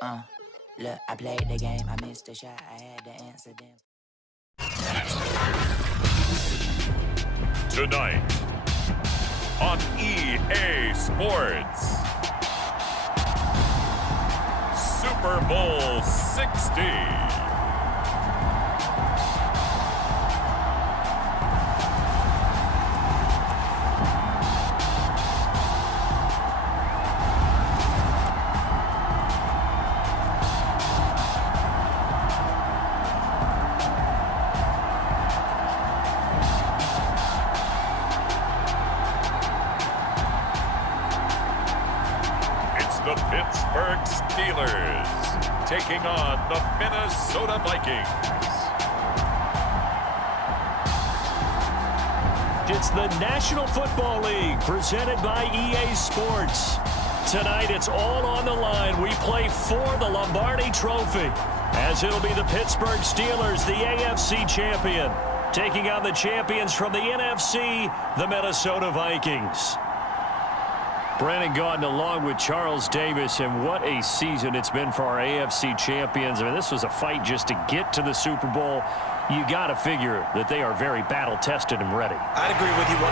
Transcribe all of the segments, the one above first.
Uh, Look, I played the game, I missed the shot, I had to answer them. Tonight on EA Sports, Super Bowl 60. The Pittsburgh Steelers taking on the Minnesota Vikings. It's the National Football League presented by EA Sports. Tonight it's all on the line. We play for the Lombardi Trophy, as it'll be the Pittsburgh Steelers, the AFC champion, taking on the champions from the NFC, the Minnesota Vikings. Brandon Gaudin along with Charles Davis, and what a season it's been for our AFC champions. I mean, this was a fight just to get to the Super Bowl. You got to figure that they are very battle-tested and ready. I'd agree with you 100%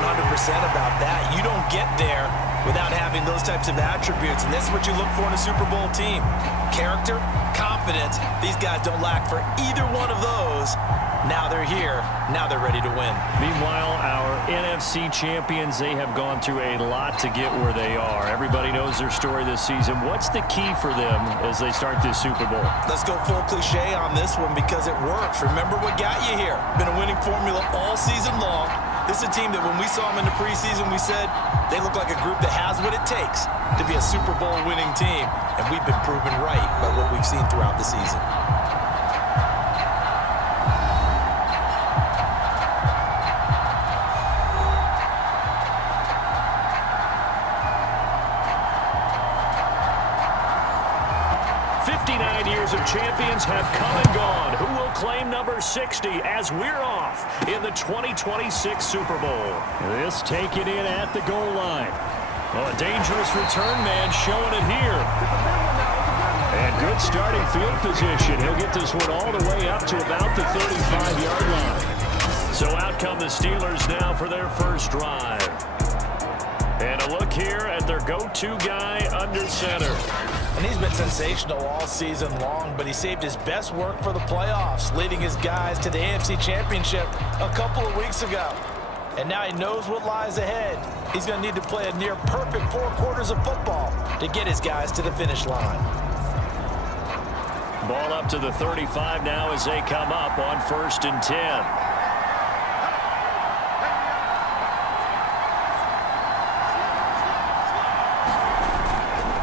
about that. You don't get there without having those types of attributes, and that's what you look for in a Super Bowl team. Character, confidence. These guys don't lack for either one of those. Now they're here. Now they're ready to win. Meanwhile, our NFC champions, they have gone through a lot to get where they are. Everybody knows their story this season. What's the key for them as they start this Super Bowl? Let's go full cliche on this one because it works. Remember what got you here. Been a winning formula all season long. This is a team that when we saw them in the preseason, we said they look like a group that has what it takes to be a Super Bowl winning team. And we've been proven right by what we've seen throughout the season. Of champions have come and gone. Who will claim number 60 as we're off in the 2026 Super Bowl? This taken in at the goal line. Well, a dangerous return man showing it here. And good starting field position. He'll get this one all the way up to about the 35-yard line. So out come the Steelers now for their first drive. And a look here at their go-to guy under center. And he's been sensational all season long, but he saved his best work for the playoffs, leading his guys to the AFC Championship a couple of weeks ago. And now he knows what lies ahead. He's going to need to play a near-perfect 4 quarters of football to get his guys to the finish line. Ball up to the 35 now as they come up on 1st and 10.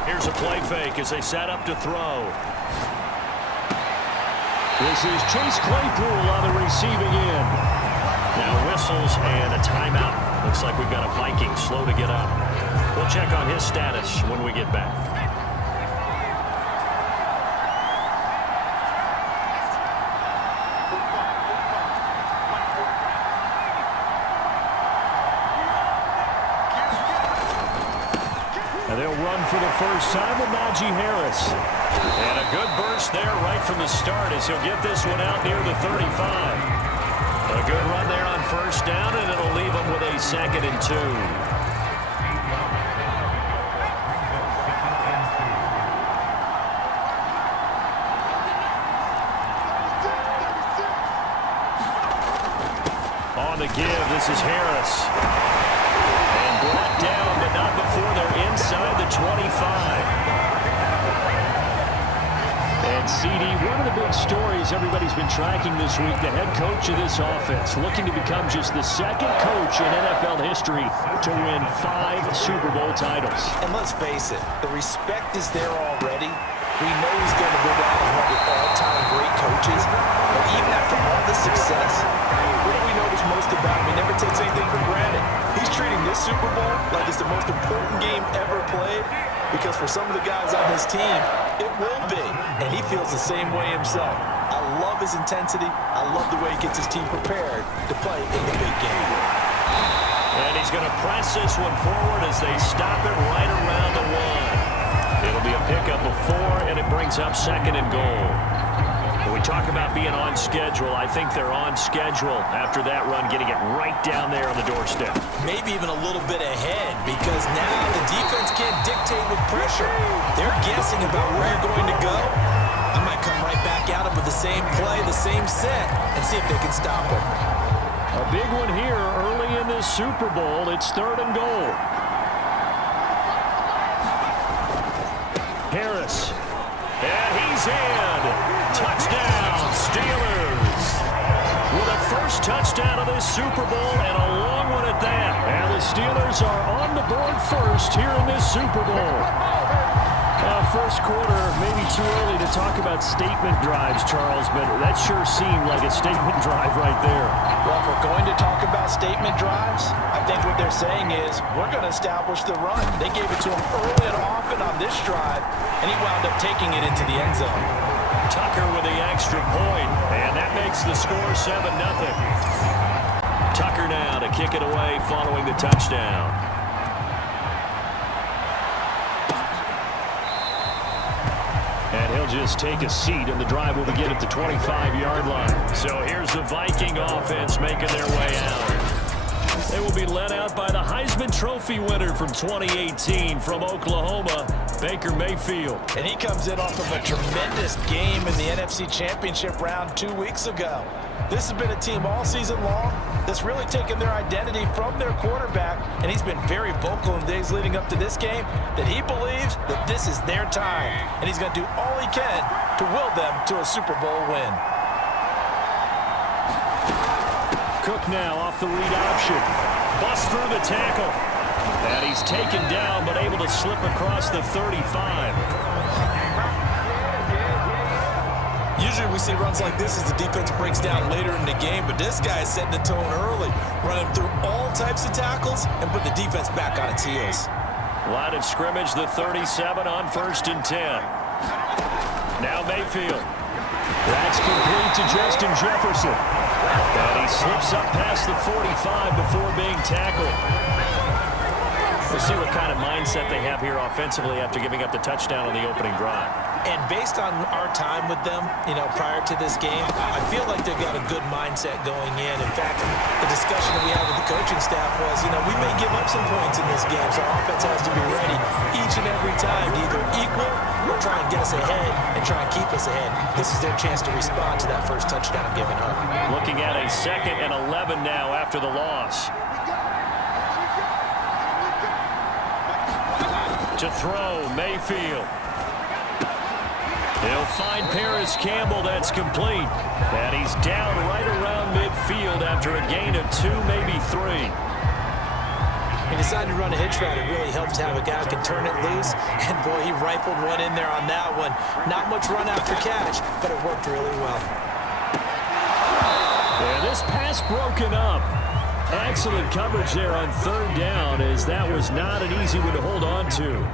Here's a play fake as they set up to throw. This is Chase Claypool on the receiving end. Now whistles and a timeout. Looks like we've got a Viking slow to get up. We'll check on his status when we get back. And they'll run for the first time with Najee Harris. And a good burst there right from the start as he'll get this one out near the 35. A good run there on 1st down, and it'll leave him with a 2nd and 2. On the give, this is Harris. And brought down, but not before they're inside the 25. And CD, one of the big stories everybody's been tracking this week, the head coach of this offense, looking to become just the 2nd coach in NFL history to win 5 Super Bowl titles. And let's face it, the respect is there already. We know he's going to go down as one of the all-time great coaches. But even after all this success, what do we notice most about him? He never takes anything for granted. He's treating this Super Bowl like it's the most important game ever played, because for some of the guys on his team, it will be. And he feels the same way himself. I love his intensity. I love the way he gets his team prepared to play in the big game. And he's going to press this one forward as they stop it right around the 1. It'll be a pickup of 4. and it brings up 2nd and goal. When we talk about being on schedule, I think they're on schedule after that run, getting it right down there on the doorstep. Maybe even a little bit ahead, because now the defense can't dictate with pressure. They're guessing about where you're going to go. I might come right back at them with the same play, the same set, and see if they can stop them. A big one here early in this Super Bowl. It's 3rd and goal. Harris. And he's in. Touchdown, Steelers. With a first touchdown of this Super Bowl and a long one at that. And the Steelers are on the board first here in this Super Bowl. First quarter, maybe too early to talk about statement drives, Charles, but that sure seemed like a statement drive right there. Well, if we're going to talk about statement drives, I think what they're saying is we're going to establish the run. They gave it to him early and often on this drive, and he wound up taking it into the end zone. Tucker with the extra point, and that makes the score 7-0. Tucker now to kick it away following the touchdown. And he'll just take a seat, and the drive will begin at the 25-yard line. So here's the Viking offense making their way out. They will be led out by the Heisman Trophy winner from 2018 from Oklahoma, Baker Mayfield. And he comes in off of a tremendous game in the NFC Championship round 2 weeks ago. This has been a team all season long that's really taken their identity from their quarterback, and he's been very vocal in the days leading up to this game that he believes that this is their time, and he's going to do all he can to will them to a Super Bowl win. Cook now off the read option. Busts through the tackle. And he's taken down but able to slip across the 35. Usually we see runs like this as the defense breaks down later in the game, but this guy is setting the tone early, running through all types of tackles and put the defense back on its heels. Line of scrimmage, the 37 on 1st and 10. Now Mayfield. That's complete to Justin Jefferson. And he slips up past the 45 before being tackled. We'll see what kind of mindset they have here offensively after giving up the touchdown on the opening drive. And based on our time with them, prior to this game, I feel like they've got a good mindset going in. In fact, the discussion that we had with the coaching staff was, we may give up some points in this game, so our offense has to be ready each and every time to either equal or try and get us ahead and try and keep us ahead. This is their chance to respond to that first touchdown given up. Looking at a 2nd and 11 now after the loss. To throw, Mayfield. He'll find Paris Campbell. That's complete. And he's down right around midfield after a gain of 2, maybe 3. He decided to run a hitch route. It really helps to have a guy who can turn it loose. And, boy, he rifled one in there on that one. Not much run after catch, but it worked really well. And this pass broken up. Excellent coverage there on 3rd down, as that was not an easy one to hold on to.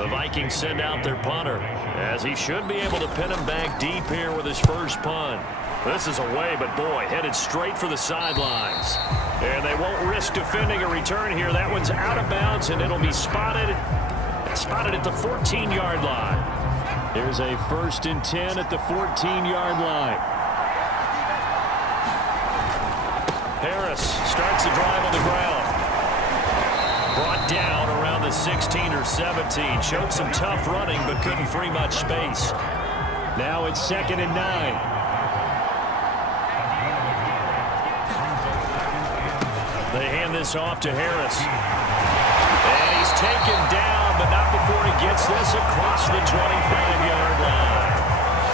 The Vikings send out their punter, as he should be able to pin him back deep here with his first punt. This is away, but boy, headed straight for the sidelines. And they won't risk defending a return here. That one's out of bounds, and it'll be spotted at the 14-yard line. Here's a 1st and 10 at the 14-yard line. Harris starts the drive on the ground. Brought down around the 16 or 17. Showed some tough running, but couldn't free much space. Now it's 2nd and 9. They hand this off to Harris. And he's taken down, but not before he gets this across the 25-yard line.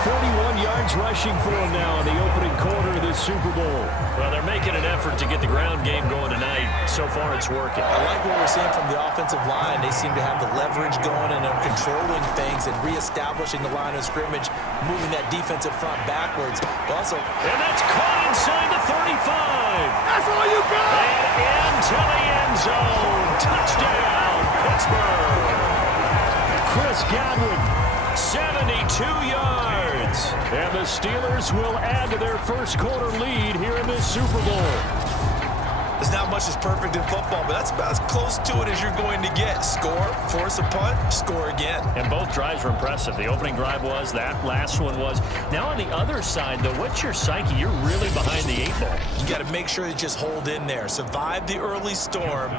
41 yards rushing for him now in the opening quarter of this Super Bowl. Well, they're making an effort to get the ground game going tonight. So far, it's working. I like what we're seeing from the offensive line. They seem to have the leverage going and they're controlling things and reestablishing the line of scrimmage, moving that defensive front backwards. Also, and that's caught inside the 35. That's all you got. And into the end zone. Touchdown, Pittsburgh. Chris Godwin, 72 yards. And the Steelers will add to their first quarter lead here in this Super Bowl. There's not much that's perfect in football, but that's about as close to it as you're going to get. Score, force a punt, score again. And both drives were impressive. The opening drive was, that last one was. Now on the other side, though, what's your psyche? You're really behind the 8 ball. You got to make sure you just hold in there. Survive the early storm,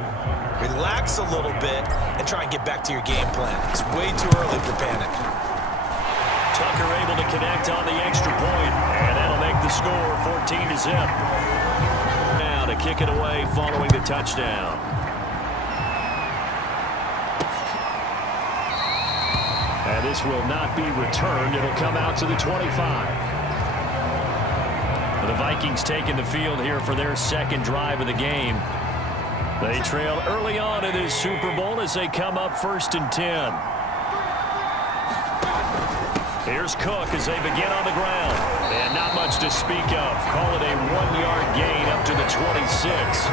relax a little bit, and try and get back to your game plan. It's way too early for panic. Tucker able to connect on the extra point, and that'll make the score 14-0. Now to kick it away following the touchdown. And this will not be returned. It'll come out to the 25. The Vikings taking the field here for their second drive of the game. They trail early on in this Super Bowl as they come up 1st and 10. Here's Cook as they begin on the ground. And not much to speak of. Call it a 1-yard gain up to the 26.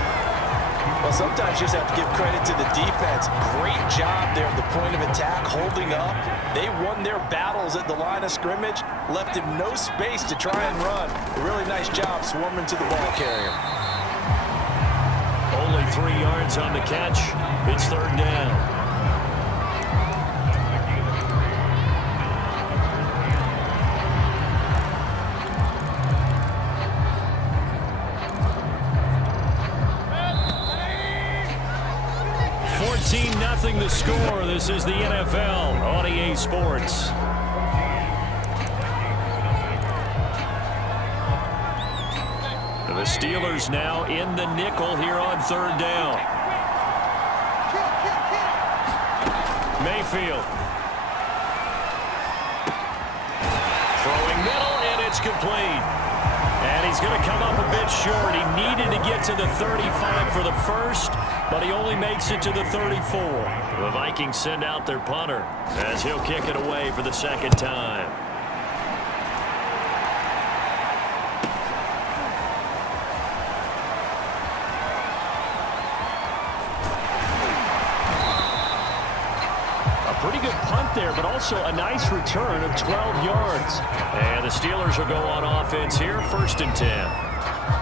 Well, sometimes you just have to give credit to the defense. Great job there at the point of attack, holding up. They won their battles at the line of scrimmage, left him no space to try and run. A really nice job swarming to the ball carrier. Only 3 yards on the catch. It's 3rd down. Nothing the score. This is the NFL on EA Sports. The Steelers now in the nickel here on 3rd down. Mayfield. Throwing middle, and it's complete. And he's going to come up a bit short. He needed to get to the 35 for the first, but he only makes it to the 34. The Vikings send out their punter as he'll kick it away for the 2nd time. A pretty good punt there, but also a nice return of 12 yards. And the Steelers will go on offense here, 1st and 10.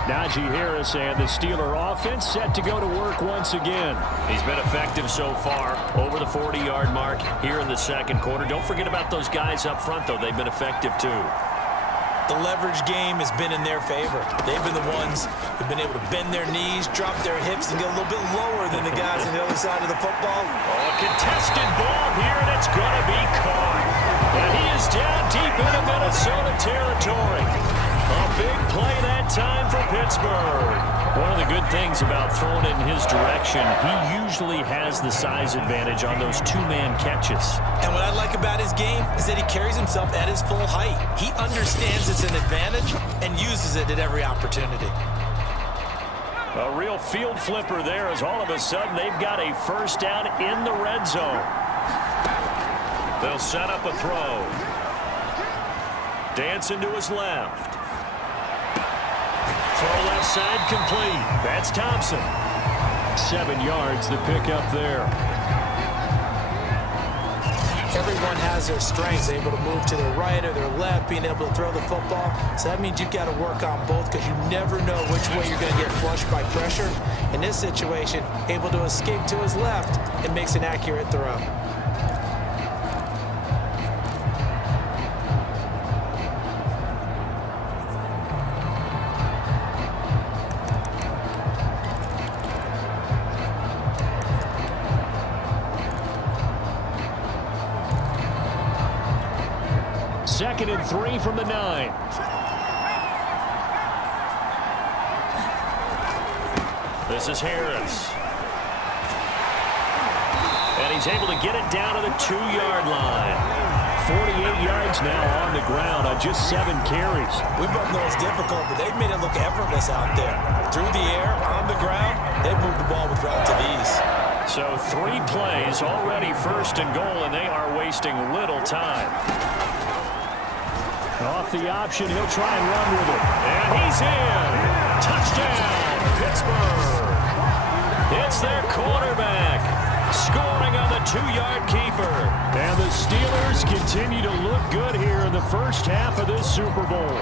Najee Harris and the Steeler offense set to go to work once again. He's been effective so far, over the 40-yard mark here in the 2nd quarter. Don't forget about those guys up front, though. They've been effective, too. The leverage game has been in their favor. They've been the ones who've been able to bend their knees, drop their hips, and get a little bit lower than the guys on the other side of the football. Oh, a contested ball here, and it's going to be caught. And he is down deep into Minnesota territory. A big play that time for Pittsburgh. One of the good things about throwing it in his direction, he usually has the size advantage on those 2-man catches. And what I like about his game is that he carries himself at his full height. He understands it's an advantage and uses it at every opportunity. A real field flipper there as all of a sudden they've got a 1st down in the red zone. They'll set up a throw. Dancing to his left. Throw left side complete. That's Thompson. 7 yards the pick up there. Everyone has their strengths, able to move to their right or their left, being able to throw the football. So that means you've got to work on both because you never know which way you're going to get flushed by pressure. In this situation, able to escape to his left and makes an accurate throw. Second and 3 from the 9. This is Harris. And he's able to get it down to the 2-yard line. 48 yards now on the ground on just 7 carries. We both know it's difficult, but they've made it look effortless out there. Through the air, on the ground, they've moved the ball with relative ease. So 3 plays already 1st and goal, and they are wasting little time. Off the option, he'll try and run with it. And he's in. Touchdown, Pittsburgh. It's their quarterback scoring on the 2-yard keeper. And the Steelers continue to look good here in the first half of this Super Bowl.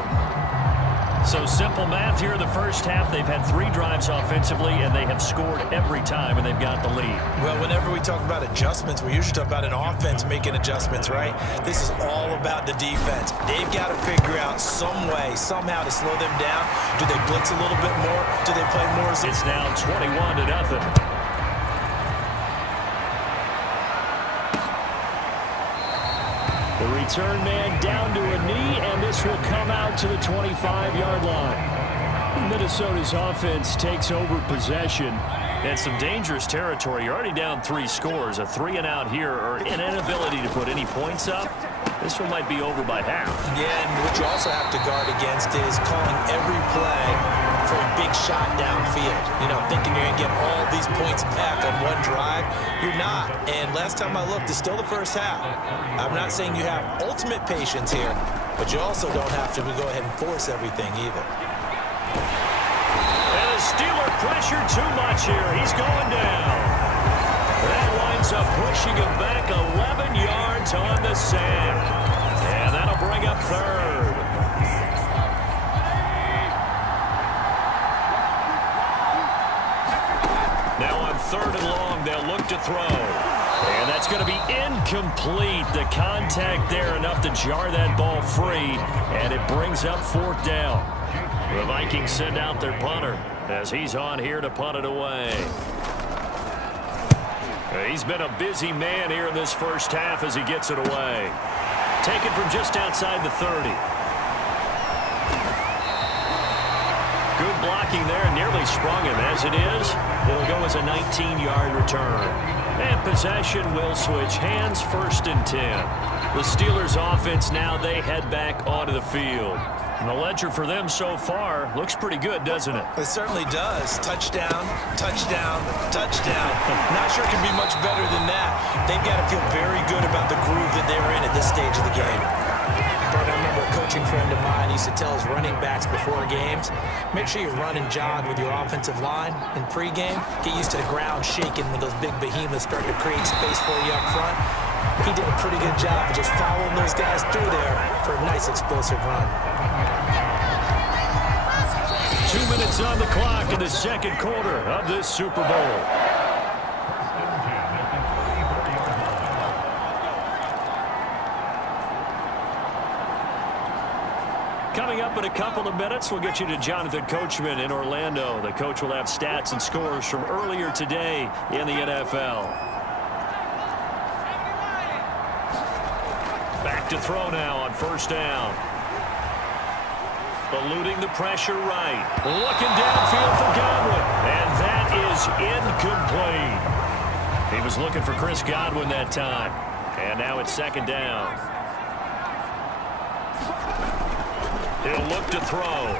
So simple math here in the first half. They've had 3 drives offensively, and they have scored every time, and they've got the lead. Well, whenever we talk about adjustments, we usually talk about an offense making adjustments, right? This is all about the defense. They've got to figure out some way, somehow to slow them down. Do they blitz a little bit more? Do they play more? It's now 21-0. The return man down to a knee, and this will come out to the 25-yard line. Minnesota's offense takes over possession. And some dangerous territory. You're already down 3 scores. A 3-and-out here, or an inability to put any points up. This one might be over by half. Yeah, and what you also have to guard against is calling every play for a big shot downfield. You know, thinking you're going to get all these points back on one drive. You're not. And last time I looked, it's still the first half. I'm not saying you have ultimate patience here, but you also don't have to go ahead and force everything either. And the Steeler pressure too much here. He's going down. That winds up pushing him back 11 yards on the sack. And that'll bring up third. Now on 3rd and long, they'll look to throw. And that's going to be incomplete. The contact there enough to jar that ball free. And it brings up 4th down. The Vikings send out their punter as he's on here to punt it away. He's been a busy man here in this first half as he gets it away. Taken from just outside the 30. Good blocking there, nearly sprung him. As it is, it'll go as a 19-yard return. And possession will switch hands, 1st and 10. The Steelers' offense now, they head back onto the field. And the ledger for them so far looks pretty good, doesn't it? It certainly does. Touchdown, touchdown, touchdown. Not sure it can be much better than that. They've got to feel very good about the groove that they're in at this stage of the game. Bert, I remember a coaching friend of mine used to tell his running backs before games, make sure you run and jog with your offensive line in pregame. Get used to the ground shaking when those big behemoths start to create space for you up front. He did a pretty good job of just following those guys through there for a nice explosive run. 2 minutes on the clock in the 2nd quarter of this Super Bowl. Coming up in a couple of minutes, we'll get you to Jonathan Coachman in Orlando. The coach will have stats and scores from earlier today in the NFL. Back to throw now on 1st down. Eluding the pressure right. Looking downfield for Godwin. And that is incomplete. He was looking for Chris Godwin that time. And now it's 2nd down. He'll look to throw.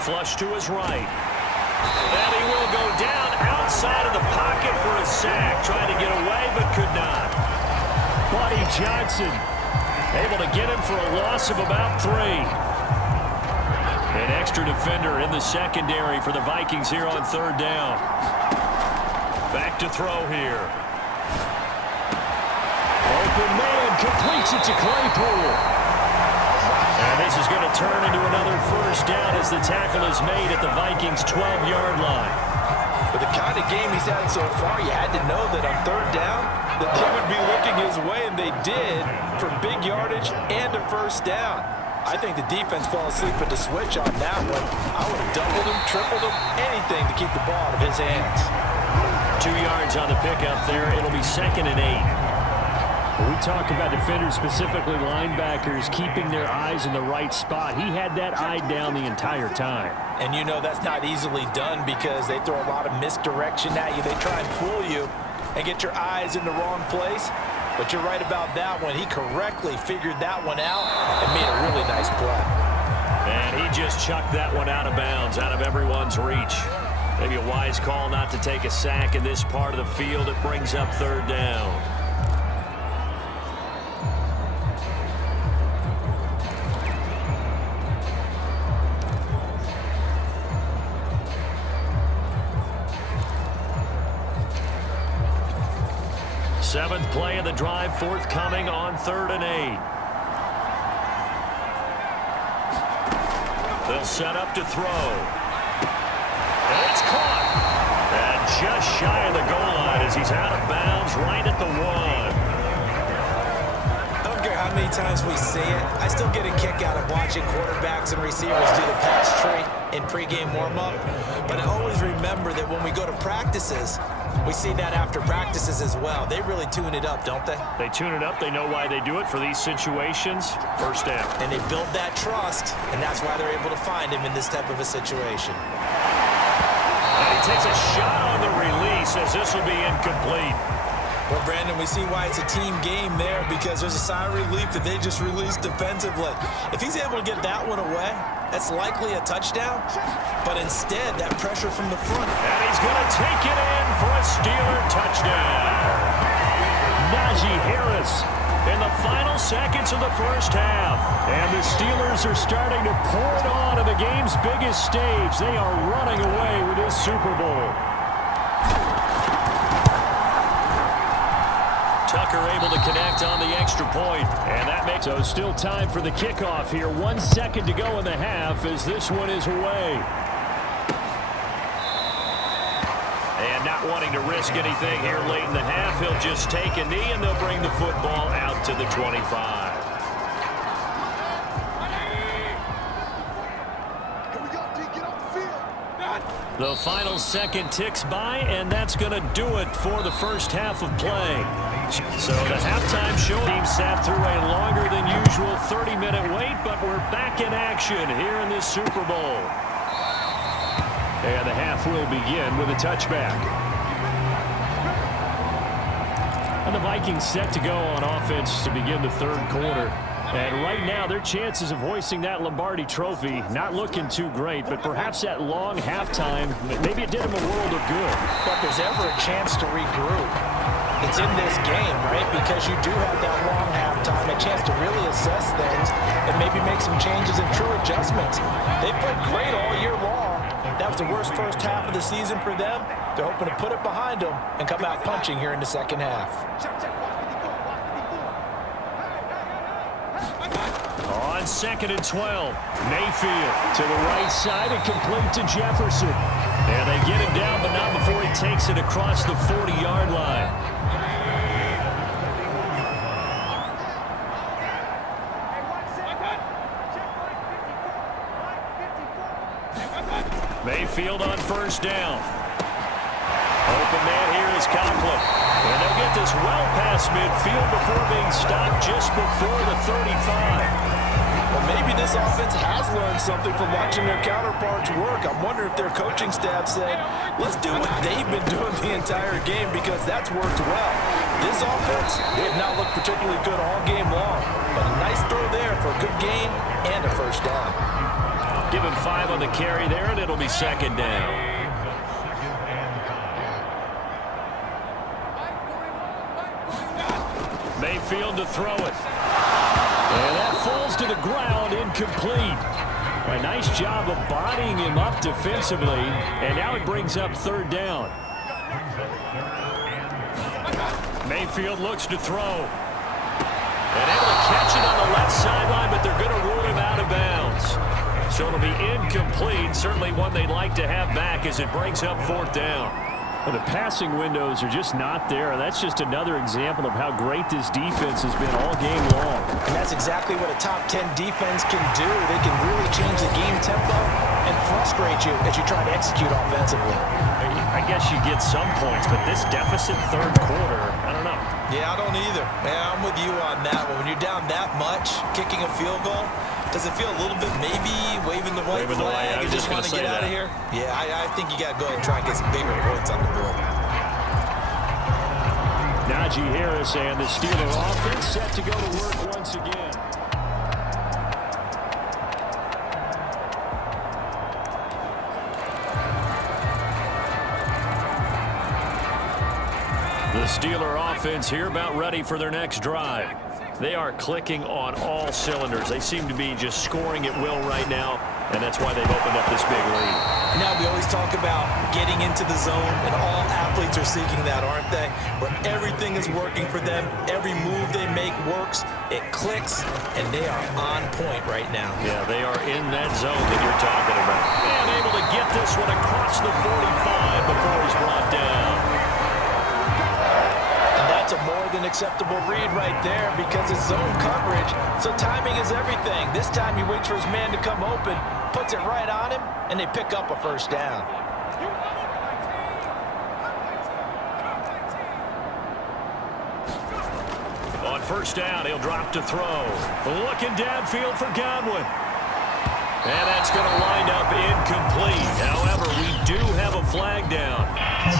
Flush to his right. And he will go down outside of the pocket for a sack. Trying to get away, but could not. Buddy Johnson able to get him for a loss of about 3. An extra defender in the secondary for the Vikings here on 3rd down. Back to throw here. Open man completes it to Claypool. And this is going to turn into another 1st down as the tackle is made at the Vikings' 12-yard line. With the kind of game he's had so far, you had to know that on 3rd down that they would be looking his way, and they did, for big yardage and a 1st down. I think the defense fell asleep at the switch on that one. I would have doubled him, tripled him, anything to keep the ball out of his hands. 2 yards on the pickup there. It'll be 2nd and 8. We talk about defenders, specifically linebackers, keeping their eyes in the right spot. He had that eye down the entire time. And you know that's not easily done because they throw a lot of misdirection at you. They try and fool you and get your eyes in the wrong place. But you're right about that one. He correctly figured that one out and made a really nice play. And he just chucked that one out of bounds, out of everyone's reach. Maybe a wise call not to take a sack in this part of the field. It brings up 3rd down. Seventh play of the drive forthcoming on 3rd and 8. They'll set up to throw. And it's caught. And just shy of the goal line as he's out of bounds right at the 1. I don't care how many times we see it, I still get a kick out of watching quarterbacks and receivers do the pass tree in pregame warm-up. But I always remember that when we go to practices, we see that after practices as well. They really tune it up, don't they? They tune it up. They know why they do it for these situations. First down. And they build that trust, and that's why they're able to find him in this type of a situation. And he takes a shot on the release as this will be incomplete. Well, Brandon, we see why it's a team game there because there's a sigh of relief that they just released defensively. If he's able to get that one away, that's likely a touchdown. But instead, that pressure from the front. And he's going to take it in for a Steeler touchdown. Najee Harris in the final seconds of the first half. And the Steelers are starting to pour it on to the game's biggest stage. They are running away with this Super Bowl. Tucker able to connect on the extra point, and that makes so still time for the kickoff here. 1 second to go in the half as this one is away. And not wanting to risk anything here late in the half, he'll just take a knee and they'll bring the football out to the 25. The final second ticks by, and that's going to do it for the first half of play. So the halftime show team sat through a longer than usual 30-minute wait, but we're back in action here in this Super Bowl. And the half will begin with a touchback. And the Vikings set to go on offense to begin the third quarter. And right now, their chances of hoisting that Lombardi trophy not looking too great, but perhaps that long halftime, maybe it did them a world of good. But there's ever a chance to regroup. It's in this game, right? Because you do have that long halftime, a chance to really assess things and maybe make some changes and true adjustments. They played great all year long. That was the worst first half of the season for them. They're hoping to put it behind them and come out punching here in the second half. On 2nd and 12, Mayfield to the right side and complete to Jefferson. And they get him down, but not before he takes it across the 40-yard line. Mayfield on first down. Open man here is Conklin. And they'll get this well past midfield before being stopped just before the 35. Well, maybe this offense has learned something from watching their counterparts work. I'm wondering if their coaching staff said, let's do what they've been doing the entire game because that's worked well. This offense, they have not looked particularly good all game long. But a nice throw there for a good gain and a first down. Give him 5 on the carry there, and it'll be second down. Mayfield to throw it. And that falls to the ground, incomplete. A nice job of bodying him up defensively, and now it brings up third down. Mayfield looks to throw. And able to catch it on the left sideline, but they're going to rule him out of bounds. So it'll be incomplete, certainly one they'd like to have back as it brings up fourth down. Well, the passing windows are just not there. That's just another example of how great this defense has been all game long. And that's exactly what a top 10 defense can do. They can really change the game tempo and frustrate you as you try to execute offensively. I guess you get some points, but this deficit third quarter, I don't know. Yeah, I don't either. Yeah, I'm with you on that one. When you're down that much, kicking a field goal, does it feel a little bit maybe waving the white flag? You just want to get out of here? Yeah, I think you got to go ahead and try and get some bigger points on the board. Najee Harris and the Steeler offense set to go to work once again. The Steeler offense here about ready for their next drive. They are clicking on all cylinders. They seem to be just scoring at will right now, and that's why they've opened up this big lead. Now we always talk about getting into the zone, and all athletes are seeking that, aren't they? Where everything is working for them, every move they make works, it clicks, and they are on point right now. Yeah, they are in that zone that you're talking about. And able to get this one across the 45 before he's brought down. That's a more than acceptable read right there because it's zone coverage, so timing is everything. This time he waits for his man to come open, puts it right on him, and they pick up a first down. On first down, he'll drop to throw. Looking downfield for Godwin. And that's going to wind up incomplete. However, we do have a flag down.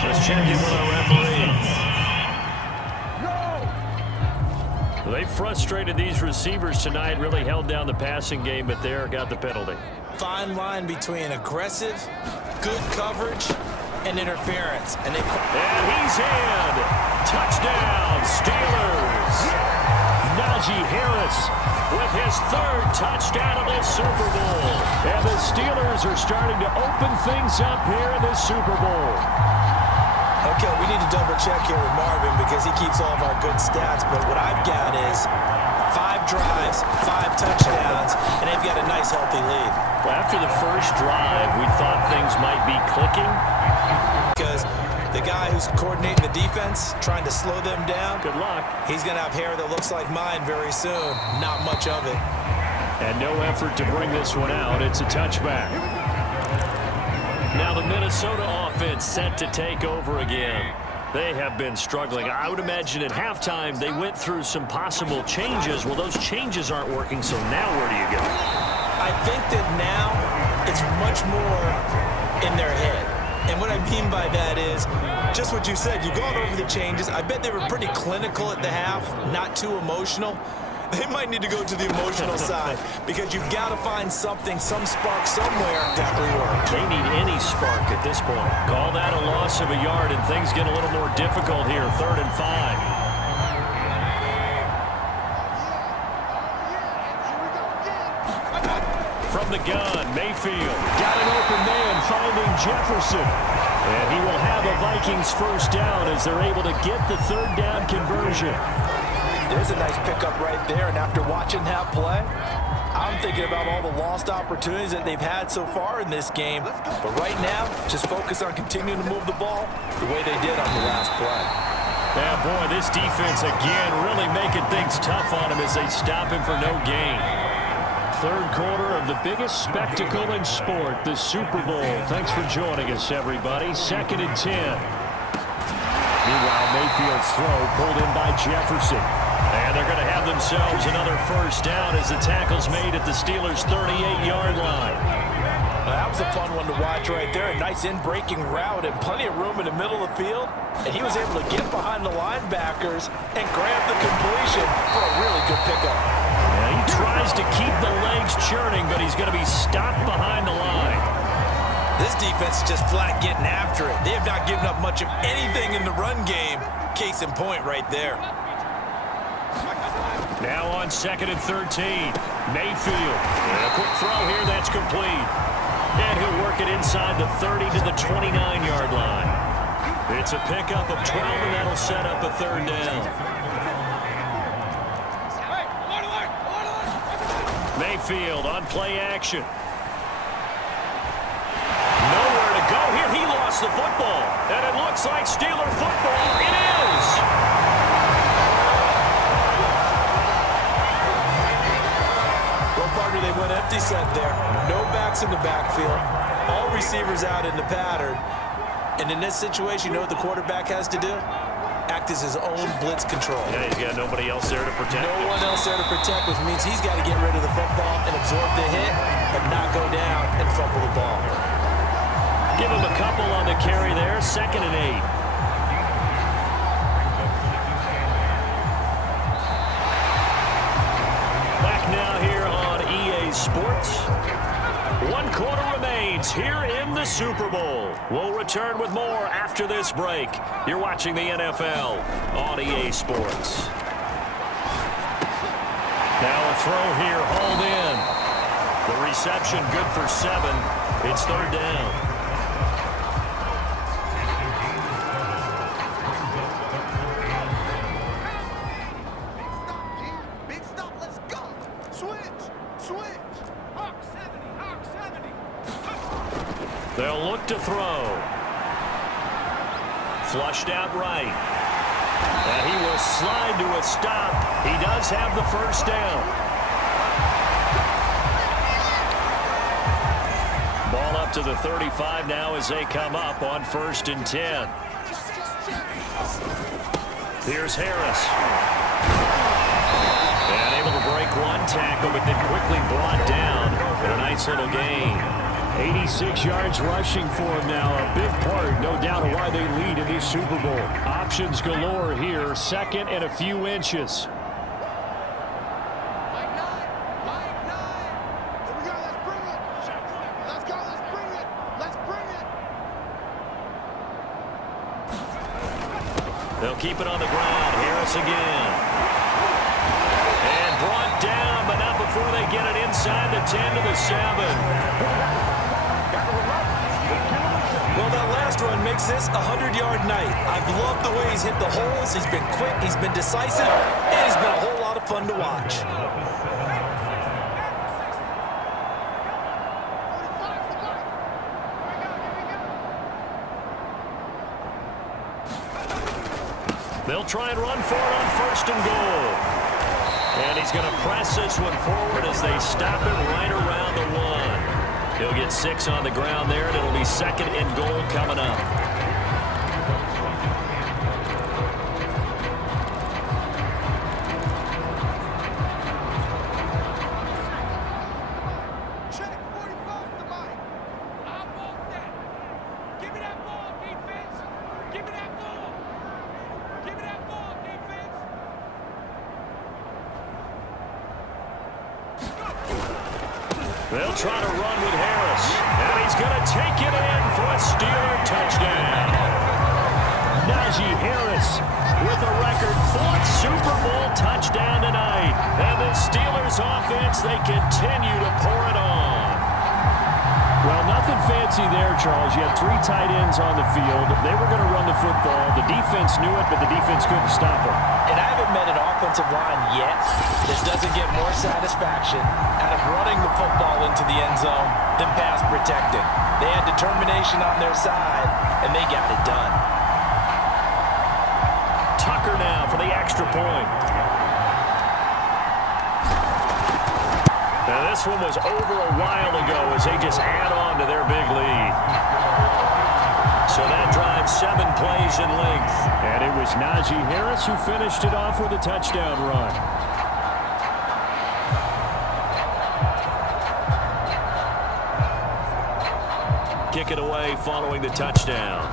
Let's check in with our referee. They frustrated these receivers tonight, really held down the passing game, but there got the penalty. Fine line between aggressive, good coverage, and interference. And he's in. Touchdown, Steelers. Najee Harris with his third touchdown of this Super Bowl. And the Steelers are starting to open things up here in this Super Bowl. Okay, we need to double check here with Marvin because he keeps all of our good stats, but what I've got is 5 drives, 5 touchdowns, and they've got a nice healthy lead. Well, after the first drive, we thought things might be clicking. Because the guy who's coordinating the defense, trying to slow them down, good luck. He's going to have hair that looks like mine very soon. Not much of it. And no effort to bring this one out. It's a touchback. Now the Minnesota offense set to take over again. They have been struggling. I would imagine at halftime they went through some possible changes. Well, those changes aren't working, so now where do you go? I think that now it's much more in their head. And what I mean by that is just what you said. You've gone over the changes. I bet they were pretty clinical at the half, not too emotional. They might need to go to the emotional side because you've got to find something, some spark somewhere. Exactly work. They need any spark at this point. Call that a loss of a yard, and things get a little more difficult here. 3rd and 5. From the gun, Mayfield got an open man finding Jefferson. And he will have a Vikings first down as they're able to get the 3rd down conversion. There's a nice pickup right there, and after watching that play, I'm thinking about all the lost opportunities that they've had so far in this game. But right now, just focus on continuing to move the ball the way they did on the last play. Yeah, boy, this defense again really making things tough on him as they stop him for no gain. 3rd quarter of the biggest spectacle in sport, the Super Bowl. Thanks for joining us, everybody. 2nd and 10. Meanwhile, Mayfield's throw pulled in by Jefferson. And they're going to have themselves another first down as the tackle's made at the Steelers' 38-yard line. That was a fun one to watch right there. A nice in-breaking route and plenty of room in the middle of the field. And he was able to get behind the linebackers and grab the completion for a really good pickup. Yeah, he tries to keep the legs churning, but he's going to be stopped behind the line. This defense is just flat getting after it. They have not given up much of anything in the run game. Case in point right there. Now on 2nd and 13, Mayfield. And a quick throw here, that's complete. And he'll work it inside the 30 to the 29-yard line. It's a pickup of 12, and that'll set up a 3rd down. Mayfield on play action. Nowhere to go here. He lost the football. And it looks like Steeler football. It is. They went empty set there. No backs in the backfield. All receivers out in the pattern. And in this situation, you know what the quarterback has to do? Act as his own blitz control. Yeah, he's got nobody else there to protect. No one else there to protect, which means he's got to get rid of the football and absorb the hit and not go down and fumble the ball. Give him a couple on the carry there. 2nd and 8. Now here on EA Sports. 1 quarter remains here in the Super Bowl. We'll return with more after this break. You're watching the NFL on EA Sports. throw here, hauled in. The reception good for 7. It's 3rd down. Big stop, let's go. Switch. Hawk 70. They'll look to throw. Flushed out right. And he will slide to a stop. He does have the 1st down. Ball up to the 35 now as they come up on 1st and 10. Here's Harris. And able to break one tackle, but then quickly brought down in a nice little gain. 86 yards rushing for him now. A big part, no doubt, of why they lead in this Super Bowl. Options galore here. 2nd and a few inches. Mike 9. Here we go, let's bring it. Let's go, let's bring it. They'll keep it on the ground. Harris again. And brought down, but not before they get it inside the 10 to the 7. Well, that last run makes this a 100-yard night. I've loved the way he's hit the holes. He's been quick, he's been decisive, and he's been a whole lot of fun to watch. They'll try and run for it on 1st and goal. And he's going to press this one forward as they stop it right around the 1. He'll get 6 on the ground there, and it'll be 2nd and goal coming up. Check 45 to Mike. I want that. Give me that ball, defense. Give me that ball. Give me that ball, defense. They'll try to run with Harris. And he's going to take it in for a Steeler touchdown. Najee Harris with a record 4th Super Bowl touchdown tonight. And the Steelers offense, they continue to pour it on. Well, nothing fancy there, Charles. You had 3 tight ends on the field. They were going to run the football. The defense knew it, but the defense couldn't stop it. And I haven't met an offensive line yet that doesn't get more satisfaction out of running the football into the end zone than pass protecting. They had determination on their side, and they got it done. Tucker now for the extra point. Now this one was over a while ago as they just add on to their big lead. So that drives 7 plays in length. And it was Najee Harris who finished it off with a touchdown run. Kick it away following the touchdown.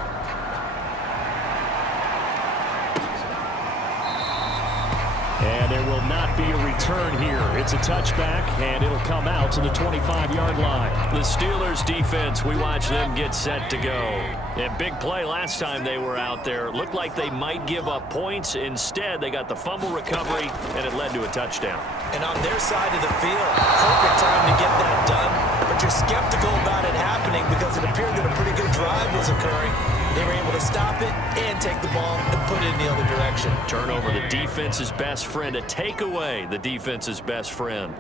And there will not be a return here. It's a touchback, and it'll come out to the 25-yard line. The Steelers defense, we watch them get set to go. And big play last time they were out there. Looked like they might give up points. Instead, they got the fumble recovery, and it led to a touchdown. And on their side of the field, perfect time to get that done. But you're skeptical about it happening because it appeared that a pretty good drive was occurring. They were able to stop it and take the ball and put it in the other direction. Turnover, the defense's best friend. A takeaway, the defense's best friend.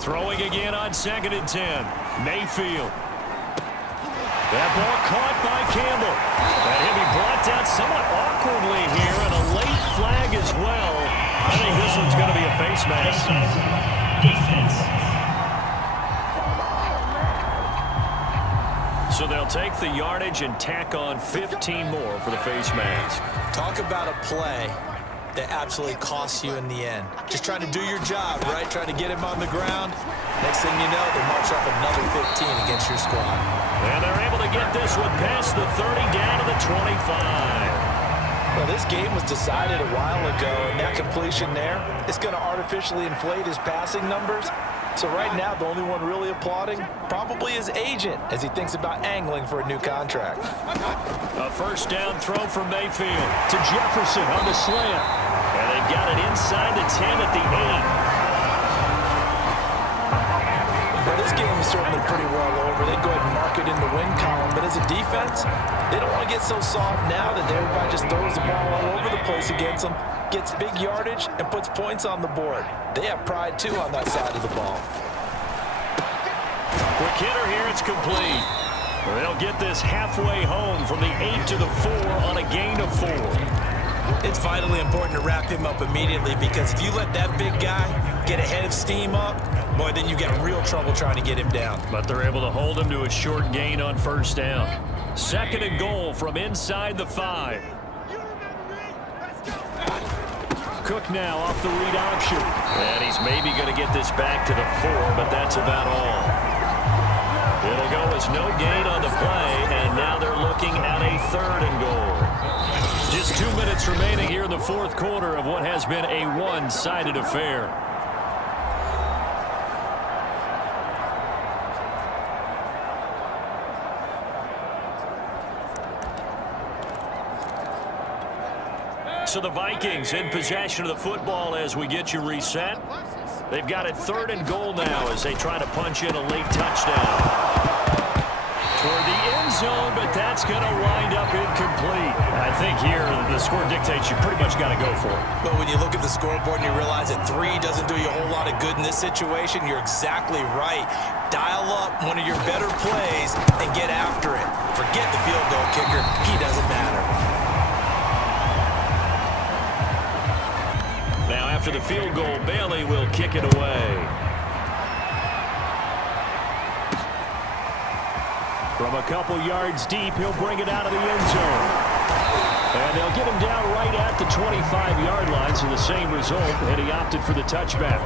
Throwing again on 2nd and 10. Mayfield. That ball caught by Campbell. And he'll be brought down somewhat awkwardly here, and a late flag as well. I think this one's going to be a face mask. Defense. So they'll take the yardage and tack on 15 more for the face mask. Talk about a play that absolutely costs you in the end. Just trying to do your job, right? Trying to get him on the ground. Next thing you know, they march up another 15 against your squad. And they're able to get this one past the 30 down to the 25. Well, this game was decided a while ago, and that completion there is going to artificially inflate his passing numbers. So right now, the only one really applauding probably his agent as he thinks about angling for a new contract. A 1st down throw from Mayfield to Jefferson on the slant. And they they've got it inside the 10 at the 8. Well, this game is certainly pretty well over. They'd go ahead and mark it in the win column. But as a defense, they don't want to get so soft now that everybody just throws the ball all over the place against them, gets big yardage, and puts points on the board. They have pride, too, on that side of the ball. Quick hitter here, it's complete. They'll get this halfway home from the 8 to the 4 on a gain of 4. It's vitally important to wrap him up immediately, because if you let that big guy get a head of steam up, boy, then you got real trouble trying to get him down. But they're able to hold him to a short gain on first down. 2nd and goal from inside the 5. Cook now off the read option. And he's maybe going to get this back to the 4, but that's about all. It'll go as no gain on the play, and now they're looking at a 3rd and goal. Just 2 minutes remaining here in the 4th quarter of what has been a one-sided affair. So the Vikings in possession of the football as we get you reset. They've got it 3rd and goal now as they try to punch in a late touchdown. Toward the end zone, but that's going to wind up incomplete. I think here the score dictates you pretty much got to go for it. But when you look at the scoreboard and you realize that 3 doesn't do you a whole lot of good in this situation, you're exactly right. Dial up one of your better plays and get after it. Forget the field goal kicker. He doesn't matter. Now after the field goal, Bailey will kick it away. From a couple yards deep, he'll bring it out of the end zone. And they'll get him down right at the 25-yard line, so the same result, and he opted for the touchback.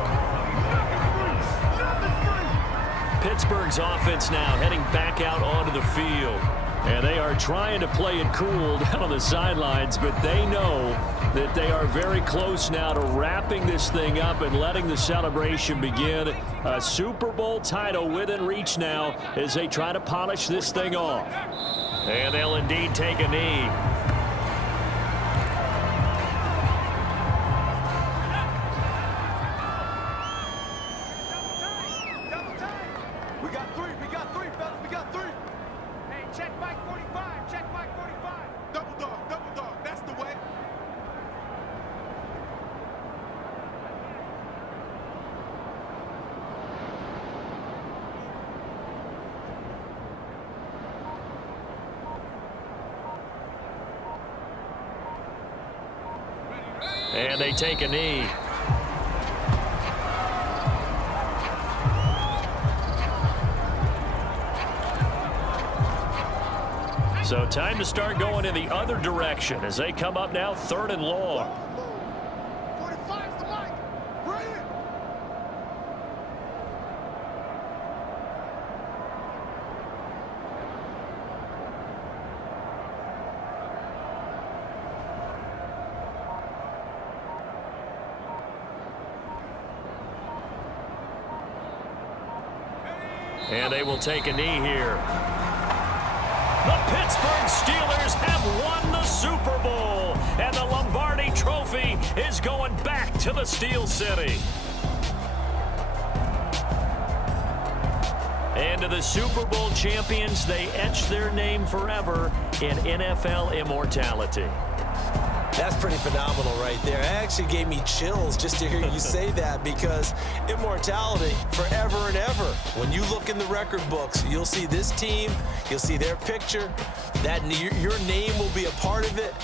Pittsburgh's offense now heading back out onto the field. And they are trying to play it cool down on the sidelines, but they know that they are very close now to wrapping this thing up and letting the celebration begin. A Super Bowl title within reach now as they try to polish this thing off. And they'll indeed take a knee. We got three, fellas, we got 3. Hey, check Mike 45, check Mike 45. Double dog, that's the way. And they take a knee. So time to start going in the other direction as they come up now 3rd and long. 45's the mic. Bring it. And they will take a knee here. The Pittsburgh Steelers have won the Super Bowl, and the Lombardi Trophy is going back to the Steel City. And to the Super Bowl champions, they etch their name forever in NFL immortality. That's pretty phenomenal right there. It actually gave me chills just to hear you say that, because immortality forever and ever. When you look in the record books, you'll see this team, you'll see their picture, that your name will be a part of it.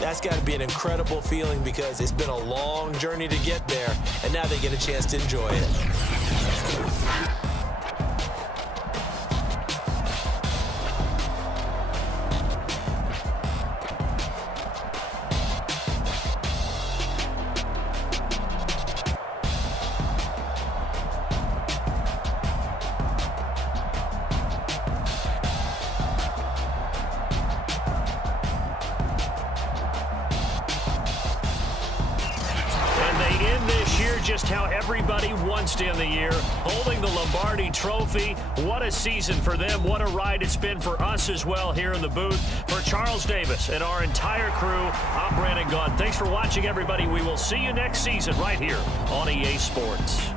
That's got to be an incredible feeling, because it's been a long journey to get there, and now they get a chance to enjoy it. here just how everybody wants to end the year, holding the Lombardi Trophy. What a season for them. What a ride it's been for us as well here in the booth. For Charles Davis and our entire crew, I'm Brandon Gaudin. Thanks for watching, everybody. We will see you next season right here on EA Sports.